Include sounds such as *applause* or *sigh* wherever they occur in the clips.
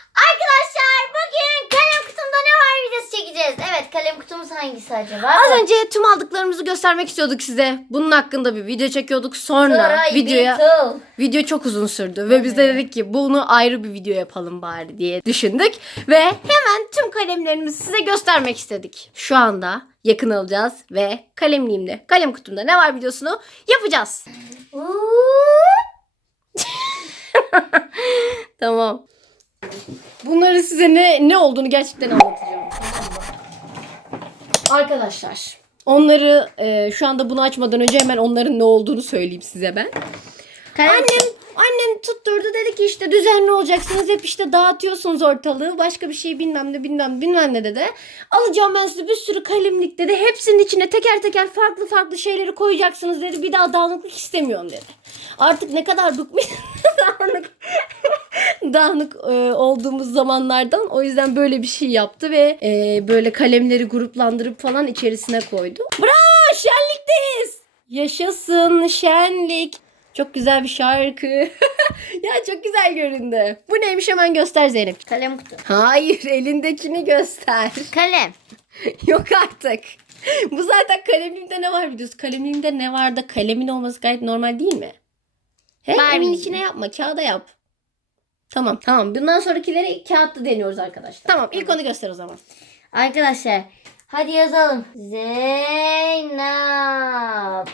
Arkadaşlar bugün kalem kutumda ne var videosu çekeceğiz. Evet kalem kutumuz hangisi acaba? Az önce tüm aldıklarımızı göstermek istiyorduk size. Bunun hakkında bir video çekiyorduk. Sonra, Sonra videoya Beetle. video çok uzun sürdü ve biz de dedik ki bunu ayrı bir video yapalım bari diye düşündük ve hemen tüm kalemlerimizi size göstermek istedik. Şu anda yakın alacağız ve kalemliğimde, kalem kutumda ne var videosunu yapacağız. *laughs* Tamam. Bunları size ne ne olduğunu gerçekten anlatacağım. Arkadaşlar, onları e, şu anda bunu açmadan önce hemen onların ne olduğunu söyleyeyim size ben. Annem annem tutturdu dedi ki işte düzenli olacaksınız hep işte dağıtıyorsunuz ortalığı başka bir şey bilmem ne bilmem bilmem ne dedi. Alacağım ben size bir sürü kalemlik dedi. Hepsinin içine teker teker farklı farklı şeyleri koyacaksınız dedi. Bir daha dağınıklık istemiyorum dedi. Artık ne kadar bıkmış *laughs* dağınık dağınık e, olduğumuz zamanlardan o yüzden böyle bir şey yaptı ve e, böyle kalemleri gruplandırıp falan içerisine koydu. Bravo şenlikteyiz. Yaşasın şenlik. Çok güzel bir şarkı. *laughs* ya çok güzel göründü. Bu neymiş hemen göster Zeynep. Kalem kutu. Hayır elindekini göster. Kalem. *laughs* Yok artık. Bu zaten kalemliğimde ne var biliyorsun. Kalemliğimde ne var da kalemin olması gayet normal değil mi? He, Barbie. evin içine yapma kağıda yap. Tamam tamam. Bundan sonrakileri kağıtta deniyoruz arkadaşlar. Tamam ilk onu göster o zaman. Arkadaşlar hadi yazalım. Zeynep.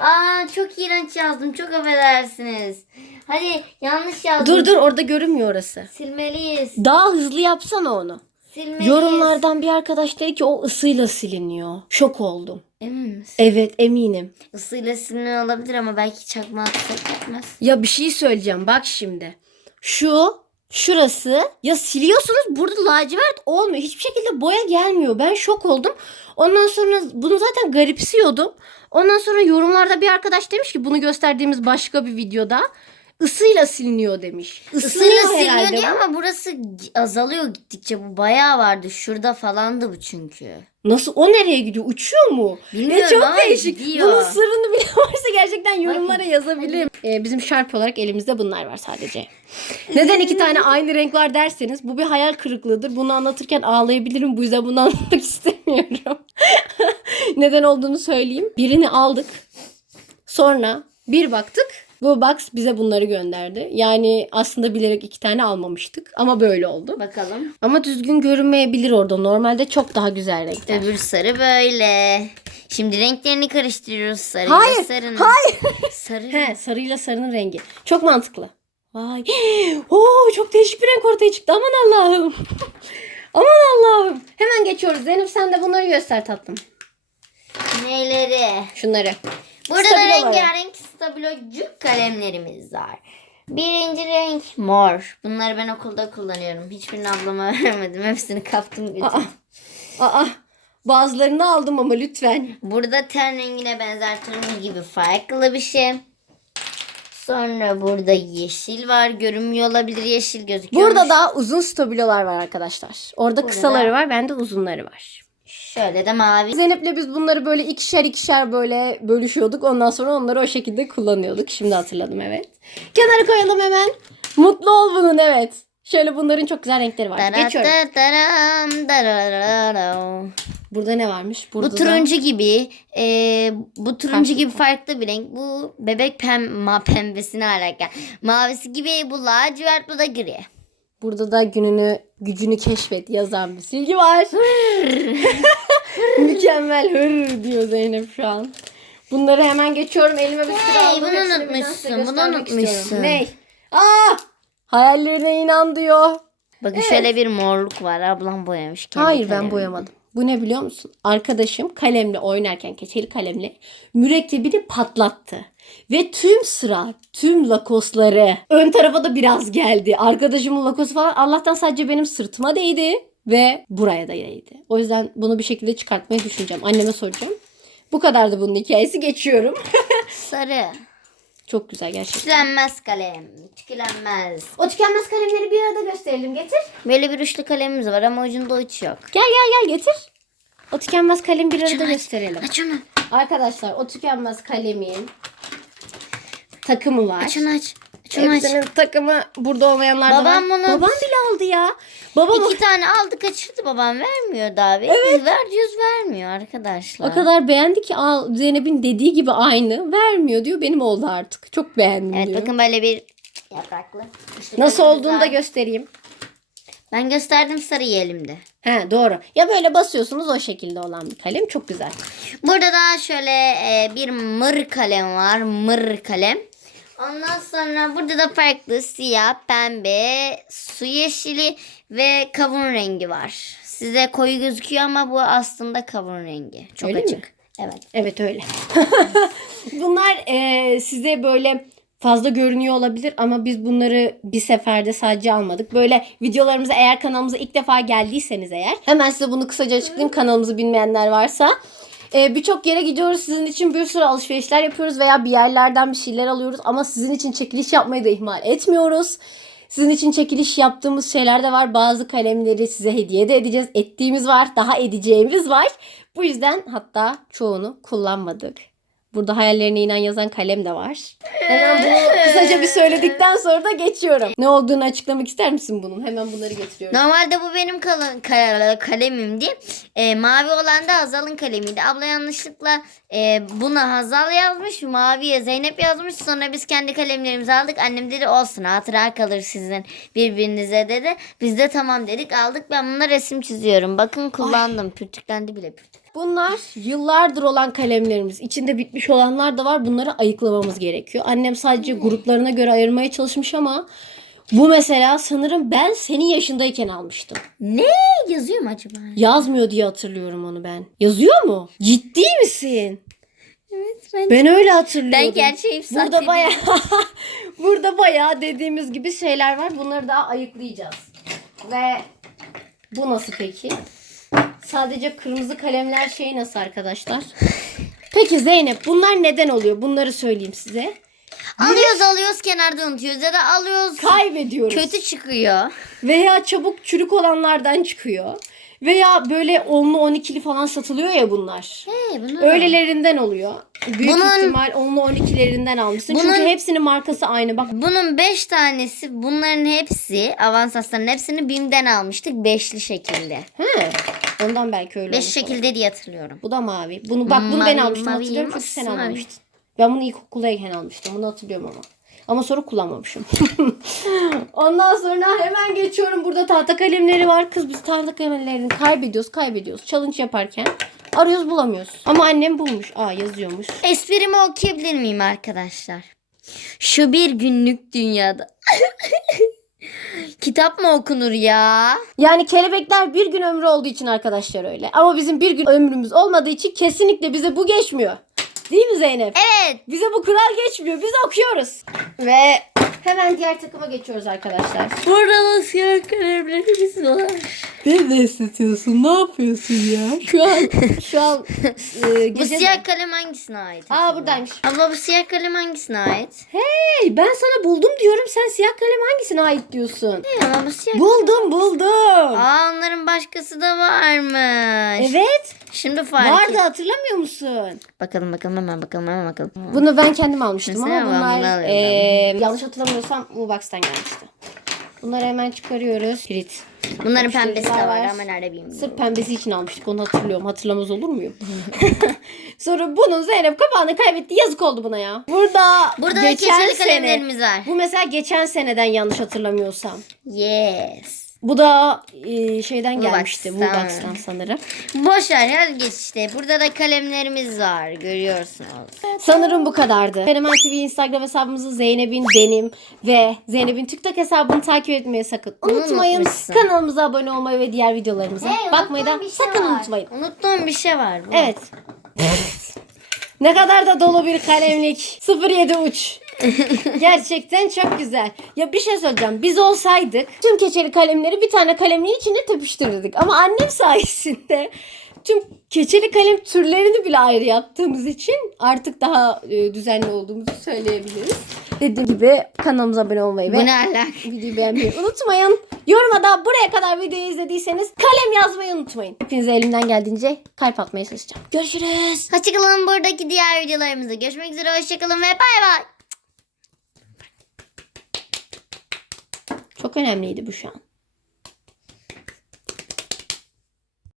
Aa çok iğrenç yazdım. Çok affedersiniz. Hadi yanlış yazdım. Dur dur orada görünmüyor orası. Silmeliyiz. Daha hızlı yapsana onu. Silmeliyiz. Yorumlardan bir arkadaş dedi ki o ısıyla siliniyor. Şok oldum. Emin misin? Evet eminim. Isıyla silinen olabilir ama belki çakma atsak etmez. Ya bir şey söyleyeceğim bak şimdi. Şu şurası ya siliyorsunuz burada lacivert olmuyor. Hiçbir şekilde boya gelmiyor. Ben şok oldum. Ondan sonra bunu zaten garipsiyordum. Ondan sonra yorumlarda bir arkadaş demiş ki bunu gösterdiğimiz başka bir videoda ısıyla siliniyor demiş. Isıyla siliniyor bu. ama burası azalıyor gittikçe. Bu bayağı vardı. Şurada falandı bu çünkü. Nasıl o nereye gidiyor? Uçuyor mu? Bilmiyorum ya çok ama değişik. gidiyor. Bunun sırrını bilen *laughs* varsa gerçekten yorumlara yazabilirim. Ee, bizim şarp olarak elimizde bunlar var sadece. *laughs* Neden iki tane aynı renk var derseniz bu bir hayal kırıklığıdır. Bunu anlatırken ağlayabilirim. Bu yüzden bunu *laughs* anlatmak istemiyorum. Neden olduğunu söyleyeyim. Birini aldık. Sonra bir baktık. Bu box bize bunları gönderdi. Yani aslında bilerek iki tane almamıştık. Ama böyle oldu. Bakalım. Ama düzgün görünmeyebilir orada. Normalde çok daha güzel renkler. Öbür sarı böyle. Şimdi renklerini karıştırıyoruz sarı Hayır, sarının. hayır. Sarı. He sarıyla sarının rengi. Çok mantıklı. Vay. *gasps* Oo çok değişik bir renk ortaya çıktı. Aman Allah'ım. *laughs* Aman Allah'ım. Hemen geçiyoruz. Zeynep sen de bunları göster tatlım. Neyleri? Şunları. Burada da Stabilo var. rengarenk stabilocuk kalemlerimiz var. Birinci renk mor. Bunları ben okulda kullanıyorum. Hiçbirini ablama *laughs* vermedim. Hepsini kaptım götürdüm. Aa. Aa. Bazılarını aldım ama lütfen. Burada ten rengine benzer turuncu gibi farklı bir şey. Sonra burada yeşil var. Görünmüyor olabilir yeşil gözüküyor. Burada da uzun stabilolar var arkadaşlar. Orada Burada kısaları da- var. Bende uzunları var. Şöyle de mavi. Zeynep'le biz bunları böyle ikişer ikişer böyle bölüşüyorduk. Ondan sonra onları o şekilde kullanıyorduk. Şimdi hatırladım evet. Kenara koyalım hemen. Mutlu ol bunun evet. Şöyle bunların çok güzel renkleri var. Geçiyorum. Darataram, darararara. Burada ne varmış? Burada Bu da- turuncu gibi, e, bu turuncu Farklı. gibi farklı bir renk. Bu bebek pem, ma pembesine alaka. Mavisi gibi bu lacivert bu da gri. Burada da gününü, gücünü keşfet yazan bir silgi var. Mükemmel hır diyor Zeynep şu an. Bunları hemen geçiyorum. Elime bir sürü aldım. bunu Hepsini birden unutmuşsun, size bunu göstermek unutmuşsun. istiyorum. Ney? Aa! Hayallerine inan diyor. Bakın şöyle bir morluk var. Ablam boyamış. kendi Hayır ben boyamadım. Bu ne biliyor musun? Arkadaşım kalemle oynarken keçeli kalemle mürekkebini patlattı. Ve tüm sıra, tüm lakosları ön tarafa da biraz geldi. Arkadaşımın lakosu falan Allah'tan sadece benim sırtıma değdi ve buraya da değdi. O yüzden bunu bir şekilde çıkartmayı düşüneceğim. Anneme soracağım. Bu kadardı bunun hikayesi. Geçiyorum. *laughs* Sarı. Çok güzel gerçekten. Tükenmez kalem. Tükenmez. O tükenmez kalemleri bir arada gösterelim. Getir. Böyle bir üçlü kalemimiz var ama ucunda uç yok. Gel gel gel getir. O tükenmez kalem bir arada Açın, aç. gösterelim. Aç onu. Arkadaşlar o tükenmez kalemin takımı var. Aç onu aç. Şunu aç. Hepsinin takımı burada olmayanlar da var. Babam bunu- Babam bile aldı ya. Babam İki tane aldı kaçırdı babam vermiyor daha. Evet. Ver diyoruz vermiyor arkadaşlar. o kadar beğendi ki al Zeynep'in dediği gibi aynı. Vermiyor diyor. Benim oldu artık. Çok beğendim Evet diyor. bakın böyle bir yapraklı. İşte Nasıl kırmızı olduğunu da göstereyim. Ben gösterdim sarıyı elimde. He doğru. Ya böyle basıyorsunuz o şekilde olan bir kalem. Çok güzel. Burada da şöyle e, bir mır kalem var. Mır kalem. Ondan sonra burada da farklı siyah, pembe, su yeşili ve kavun rengi var. Size koyu gözüküyor ama bu aslında kavun rengi. Çok Öyle mi? açık. Evet. Evet öyle. *laughs* Bunlar e, size böyle fazla görünüyor olabilir ama biz bunları bir seferde sadece almadık. Böyle videolarımıza eğer kanalımıza ilk defa geldiyseniz eğer hemen size bunu kısaca açıklayayım kanalımızı bilmeyenler varsa. E, Birçok yere gidiyoruz. Sizin için bir sürü alışverişler yapıyoruz veya bir yerlerden bir şeyler alıyoruz ama sizin için çekiliş yapmayı da ihmal etmiyoruz. Sizin için çekiliş yaptığımız şeyler de var. Bazı kalemleri size hediye de edeceğiz. Ettiğimiz var. Daha edeceğimiz var. Bu yüzden hatta çoğunu kullanmadık. Burada hayallerine inen yazan kalem de var. Hemen bunu kısaca bir söyledikten sonra da geçiyorum. Ne olduğunu açıklamak ister misin bunun? Hemen bunları getiriyorum. Normalde bu benim kalın, kal- kalemimdi. E, mavi olan da Hazal'ın kalemiydi. Abla yanlışlıkla e, buna Hazal yazmış. Maviye Zeynep yazmış. Sonra biz kendi kalemlerimizi aldık. Annem dedi olsun hatıra kalır sizin birbirinize dedi. Biz de tamam dedik aldık. Ben bununla resim çiziyorum. Bakın kullandım. Pürtüklendi bile pürtük. Bunlar yıllardır olan kalemlerimiz. İçinde bitmiş olanlar da var. Bunları ayıklamamız gerekiyor. Annem sadece gruplarına göre ayırmaya çalışmış ama bu mesela sanırım ben senin yaşındayken almıştım. Ne yazıyor mu acaba? Yazmıyor diye hatırlıyorum onu ben. Yazıyor mu? Ciddi misin? Evet ben, Ben öyle hatırlıyorum. ben gerçeğim Burada bayağı *laughs* burada bayağı dediğimiz gibi şeyler var. Bunları daha ayıklayacağız. Ve bu nasıl peki? Sadece kırmızı kalemler şey nasıl arkadaşlar? *laughs* Peki Zeynep bunlar neden oluyor? Bunları söyleyeyim size. Alıyoruz alıyoruz kenarda unutuyoruz ya da alıyoruz Kaybediyoruz. kötü çıkıyor. Veya çabuk çürük olanlardan çıkıyor. Veya böyle 10'lu 12'li falan satılıyor ya bunlar. Hey, bunu Öylelerinden oluyor. Büyük Bunun- ihtimal 10'lu 12'lerinden almışsın. Bunun- Çünkü hepsinin markası aynı. Bak Bunun 5 tanesi bunların hepsi avans haslarının hepsini BİM'den almıştık beşli şekilde. He. Ondan belki öyle 5 olmuş olabilir. şekilde diye hatırlıyorum. Bu da mavi. Bunu bak bunu ben Mavi, almıştım mavi, hatırlıyorum çünkü sen mavi. almamıştın. Ben bunu ilkokuldayken almıştım. Bunu hatırlıyorum ama. Ama sonra kullanmamışım. *laughs* Ondan sonra hemen geçiyorum. Burada tahta kalemleri var. Kız biz tahta kalemlerini kaybediyoruz, kaybediyoruz. Challenge yaparken arıyoruz bulamıyoruz. Ama annem bulmuş. Aa yazıyormuş. Esprimi okuyabilir miyim arkadaşlar? Şu bir günlük dünyada. *laughs* Kitap mı okunur ya? Yani kelebekler bir gün ömrü olduğu için arkadaşlar öyle. Ama bizim bir gün ömrümüz olmadığı için kesinlikle bize bu geçmiyor. Değil mi Zeynep? Evet. Bize bu kural geçmiyor. Biz okuyoruz. Ve hemen diğer takıma geçiyoruz arkadaşlar. Burada kalemlerimiz var. Beni de ısıtıyorsun. Ne yapıyorsun ya? Şu an şu an *laughs* e, Bu gece siyah kalem hangisine ait? Aa acaba? buradaymış. Abla bu siyah kalem hangisine ait? Hey ben sana buldum diyorum. Sen siyah kalem hangisine ait diyorsun? Hey, ama bu siyah Buldum buldum. Aa onların başkası da varmış. Evet. Şimdi fark Vardı et. hatırlamıyor musun? Bakalım bakalım hemen bakalım hemen bakalım. Bunu ben kendim almıştım Mesela ama ben bunu bunlar alıyorum. e, yanlış hatırlamıyorsam bu box'tan gelmişti. Bunları hemen çıkarıyoruz. Kilit. Bunların Yapıştırıcılar pembesi de var var. ama nerede bilmiyorum. Sırf pembesi için almıştık onu hatırlıyorum. Hatırlamaz olur muyum? *laughs* *laughs* Sonra bunun Zeynep kapağını kaybetti. Yazık oldu buna ya. Burada, Burada da keçeli kalemlerimiz var. Bu mesela geçen seneden yanlış hatırlamıyorsam. Yes. Bu da e, şeyden Woolbox'tan. gelmişti. Woolbox'tan sanırım. Boş ver her geç işte. Burada da kalemlerimiz var. Görüyorsunuz. Sanırım bu kadardı. Fenomen TV Instagram hesabımızı Zeynep'in, benim ve Zeynep'in TikTok hesabını takip etmeyi sakın unutmayın. Unutmuşsun. Kanalımıza abone olmayı ve diğer videolarımıza Hey, bakmayı da şey sakın var. unutmayın. Unuttuğum bir şey var. Bu. Evet. *laughs* ne kadar da dolu bir kalemlik. 07 uç. *laughs* Gerçekten çok güzel. Ya bir şey söyleyeceğim. Biz olsaydık tüm keçeli kalemleri bir tane kalemliğin içine tepiştirirdik. Ama annem sayesinde tüm keçeli kalem türlerini bile ayrı yaptığımız için artık daha e, düzenli olduğumuzu söyleyebiliriz. Dediğim gibi kanalımıza abone olmayı Bu ve ne videoyu beğenmeyi unutmayın. Yoruma da buraya kadar videoyu izlediyseniz kalem yazmayı unutmayın. Hepinize elimden geldiğince kalp atmaya çalışacağım. Görüşürüz. Hoşçakalın buradaki diğer videolarımızda. Görüşmek üzere. Hoşçakalın ve bay bay. Çok önemliydi bu şu an.